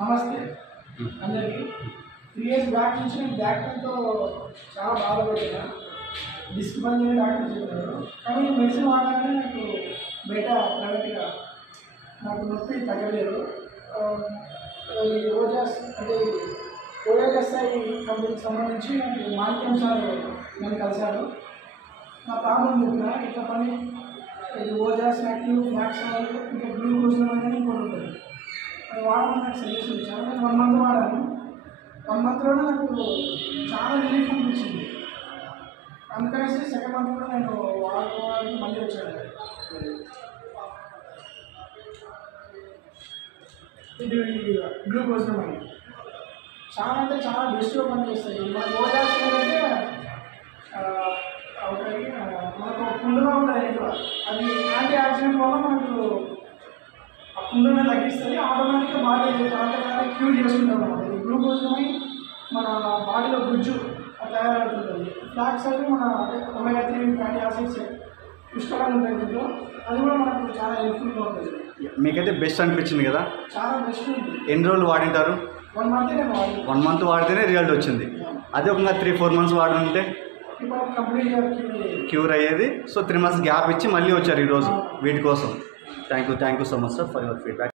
నమస్తే అందరికీ 3 years back నుంచి నేను బ్యాక్ పెయిన్తో చాలా బాధపడుతున్నా. డిస్క్ పని చేయని డాక్టర్ చెప్పారు. కానీ మెడిసిన్ వాడగానే నాకు బయట ప్రైవేట్గా నాకు నొప్పి తగ్గలేదు. ఈ రోజాస్ అంటే ఓఎల్ఎస్ఐ కంపెనీకి సంబంధించి నాకు మాణిక్యం సార్ నన్ను కలిశారు. నా ప్రాబ్లం చెప్పిన ఇట్లా పని ఇది ఓజాస్ యాక్టివ్ ఫ్లాక్స్ ఆయిల్ ఇంకా గ్లూకోజ్ అనేది ఇంకోటి ఉంటుంది. అది వాడమని నాకు సజెషన్ ఇచ్చాను. నేను 1 మంత్ వాడాను. 1 మంత్లోనే నాకు చాలా రిలీఫ్ అనిపించింది. అందుకనేసి సెకండ్ మంత్ కూడా నేను వాడుకోవడానికి మళ్ళీ వచ్చాను. ఇది గ్లూకోజ్ అని చాలా అంటే చాలా బెస్ట్గా పనిచేస్తాయి. మన ఓజాస్ ఏంటంటే మనకు పుండుగా ఉంటుంది ఎక్కువ. అది యాంటీ ఆక్సిడెంట్ వల్ల మనకు ఆ పుండుని తగ్గిస్తుంది. ఆటోమేటిక్గా బాడీ ఆటోమేటిక్ క్యూర్ చేసుకుంటాం అన్నమాట. ఈ గ్లూకోజ్ అని మన బాడీలో గుజ్జు తయారవుతుంటుంది. ఫ్లాక్స్ అయితే మన ఒమేగా 3 ఫ్యాటీ యాసిడ్స్ పుష్కలంగా ఉంటాయి దీంట్లో. అది కూడా మనకు చాలా హెల్ప్ఫుల్గా ఉంటుంది. మీకైతే బెస్ట్ అనిపించింది కదా? చాలా బెస్ట్ ఉంది. ఎన్ని రోజులు వాడింటారు? 1 మంత్ నేను వాడి 1 మంత్ వాడితేనే రిజల్ట్ వచ్చింది. అదే ఒక 3-4 మంత్స్ వాడుంటే ఇప్పుడు కంప్లీట్గా క్యూర్ అయ్యేది. సో 3 మంత్స్ గ్యాప్ ఇచ్చి మళ్ళీ వచ్చారు ఈరోజు వీటి కోసం. Thank you so much sir for your feedback.